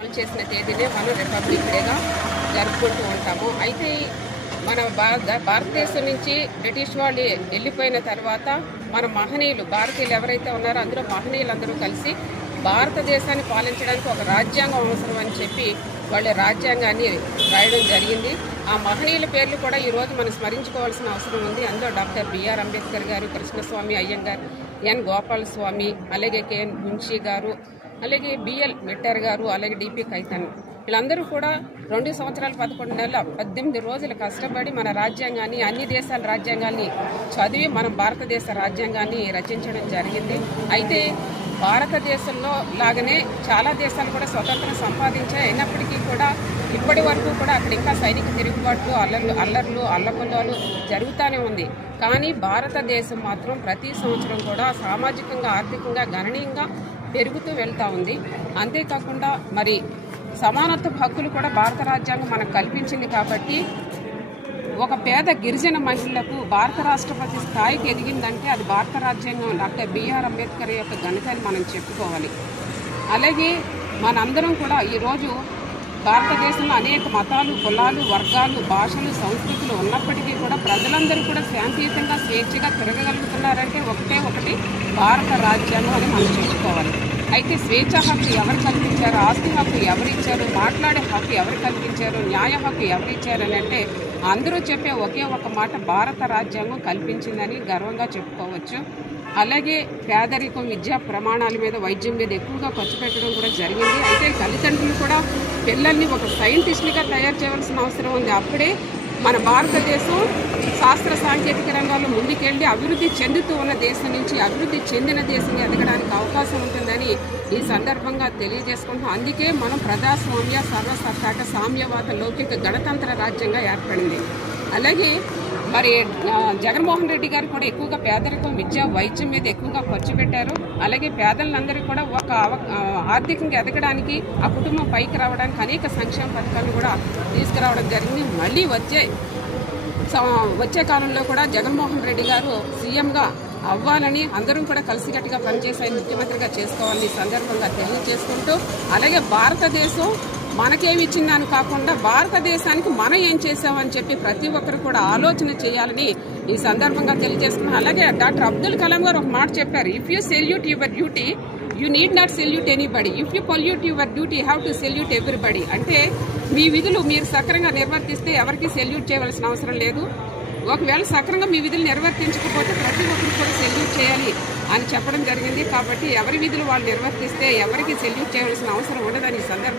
అమలు చేసిన తేదీనే మనం రిపబ్లిక్ డేగా జరుపుకుంటూ ఉంటాము. అయితే మన భారత భారతదేశం నుంచి బ్రిటిష్ వాళ్ళు వెళ్ళిపోయిన తర్వాత మన మహనీయులు భారతీయులు ఎవరైతే ఉన్నారో అందులో మహనీయులందరూ కలిసి భారతదేశాన్ని పాలించడానికి ఒక రాజ్యాంగం అవసరం అని చెప్పి వాళ్ళు రాజ్యాంగాన్ని రాయడం జరిగింది. ఆ మహనీయుల పేర్లు కూడా ఈరోజు మనం స్మరించుకోవాల్సిన అవసరం ఉంది. అందులో డాక్టర్ బిఆర్ అంబేద్కర్ గారు కృష్ణస్వామి అయ్యంగారు ఎన్. గోపాల స్వామి అలాగే కెఎన్ మున్షి గారు అలాగే బిఎల్ మిట్టర్ గారు అలాగే డిపి కైతన్. వీళ్ళందరూ కూడా రెండు సంవత్సరాలు పదకొండు నెలల పద్దెనిమిది రోజులు కష్టపడి మన రాజ్యాంగాన్ని అన్ని దేశాల రాజ్యాంగాన్ని చదివి మనం భారతదేశ రాజ్యాంగాన్ని రచించడం జరిగింది. అయితే భారతదేశంలో లాగానే చాలా దేశాలు కూడా స్వతంత్రం సంపాదించాయి. అయినప్పటికీ కూడా ఇప్పటి వరకు కూడా అక్కడ ఇంకా సైనిక తిరుగుబాట్లు అల్లర్లు అల్లర్లు అల్లకొల్లాలు జరుగుతూనే ఉంది. కానీ భారతదేశం మాత్రం ప్రతి సంవత్సరం కూడా సామాజికంగా ఆర్థికంగా గణనీయంగా పెరుగుతూ వెళ్తూ ఉంది. అంతేకాకుండా మరి సమానత్వ హక్కులు కూడా భారత రాజ్యాంగం మనకు కల్పించింది కాబట్టి ఒక పేద గిరిజన మహిళలకు భారత రాష్ట్రపతి స్థాయికి ఎదిగిందంటే అది భారత రాజ్యాంగం డాక్టర్ బిఆర్ అంబేద్కర్ యొక్క ఘనతని మనం చెప్పుకోవాలి. అలాగే మనందరం కూడా ఈరోజు భారతదేశంలో అనేక మతాలు కులాలు వర్గాలు భాషలు సంస్కృతులు ఉన్నప్పటికీ కూడా ప్రజలందరూ కూడా శాంతియుతంగా స్వేచ్ఛగా తిరగగలుగుతున్నారంటే ఒకటే ఒకటి భారత రాజ్యాంగం అని మనం చెప్పుకోవాలి. అయితే స్వేచ్ఛ హక్కు ఎవరు కల్పించారు? ఆస్తి హక్కు ఎవరు ఇచ్చారు మాట్లాడే హక్కు ఎవరు కల్పించారు? న్యాయ హక్కు ఎవరు ఇచ్చారు అని అంటే అందరూ చెప్పే ఒకే ఒక మాట భారత రాజ్యాంగం కల్పించిందని గర్వంగా చెప్పుకోవచ్చు. అలాగే పేదరికం విద్యా ప్రమాణాల మీద వైద్యం మీద ఎక్కువగా ఖర్చు పెట్టడం కూడా జరిగింది. అయితే తల్లిదండ్రులు కూడా పిల్లల్ని ఒక సైంటిస్ట్లుగా తయారు చేయవలసిన అవసరం ఉంది. అప్పుడే మన భారతదేశం శాస్త్ర సాంకేతిక రంగాల్లో ముందుకెళ్ళి అభివృద్ధి చెందుతూ ఉన్న దేశం నుంచి అభివృద్ధి చెందిన దేశంగా ఎదగడానికి అవకాశం ఉంటుందని ఈ సందర్భంగా తెలియజేసుకుంటాం అందుకే మనం ప్రజాస్వామ్య సర్వసత్తాక సామ్యవాద లౌకిక గణతంత్ర రాజ్యంగా ఏర్పడింది. అలాగే మరి జగన్మోహన్ రెడ్డి గారు కూడా ఎక్కువగా పేదరికం విద్య వైద్యం మీద ఎక్కువగా ఖర్చు పెట్టారు. అలాగే పేదలందరికీ కూడా ఒక ఆర్థికంగా ఎదగడానికి ఆ కుటుంబం పైకి రావడానికి అనేక సంక్షేమ పథకాలు కూడా తీసుకురావడం జరిగింది. మళ్ళీ వచ్చే వచ్చే కాలంలో కూడా జగన్మోహన్ రెడ్డి గారు సీఎంగా అవ్వాలని అందరం కూడా కలిసికట్టుగా పనిచేసి ముఖ్యమంత్రిగా చేసుకోవాలని సందర్భంగా తెలియజేసుకుంటూ అలాగే భారతదేశం మనకేమి ఇచ్చిందని కాకుండా భారతదేశానికి మనం ఏం చేసామని చెప్పి ప్రతి ఒక్కరు కూడా ఆలోచన చేయాలని ఈ సందర్భంగా తెలియజేసుకున్నాం అలాగే డాక్టర్ అబ్దుల్ కలాం గారు ఒక మాట చెప్పారు. If you salute your duty you need not salute anybody if you pollute your duty have to salute everybody అంటే మీ విధులు మీరు సక్రంగా నిర్వర్తిస్తే ఎవరికి సెల్యూట్ చేయవలసిన అవసరం లేదు. ఒకవేళ సక్రంగా మీ విధులు నిర్వర్తించకపోతే ప్రతి ఒక్కరు కూడా సెల్యూట్ చేయాలి అని చెప్పడం జరిగింది. కాబట్టి ఎవరి విధులు వాళ్ళు నిర్వర్తిస్తే ఎవరికి సెల్యూట్ చేయవలసిన అవసరం ఉండదని ఈ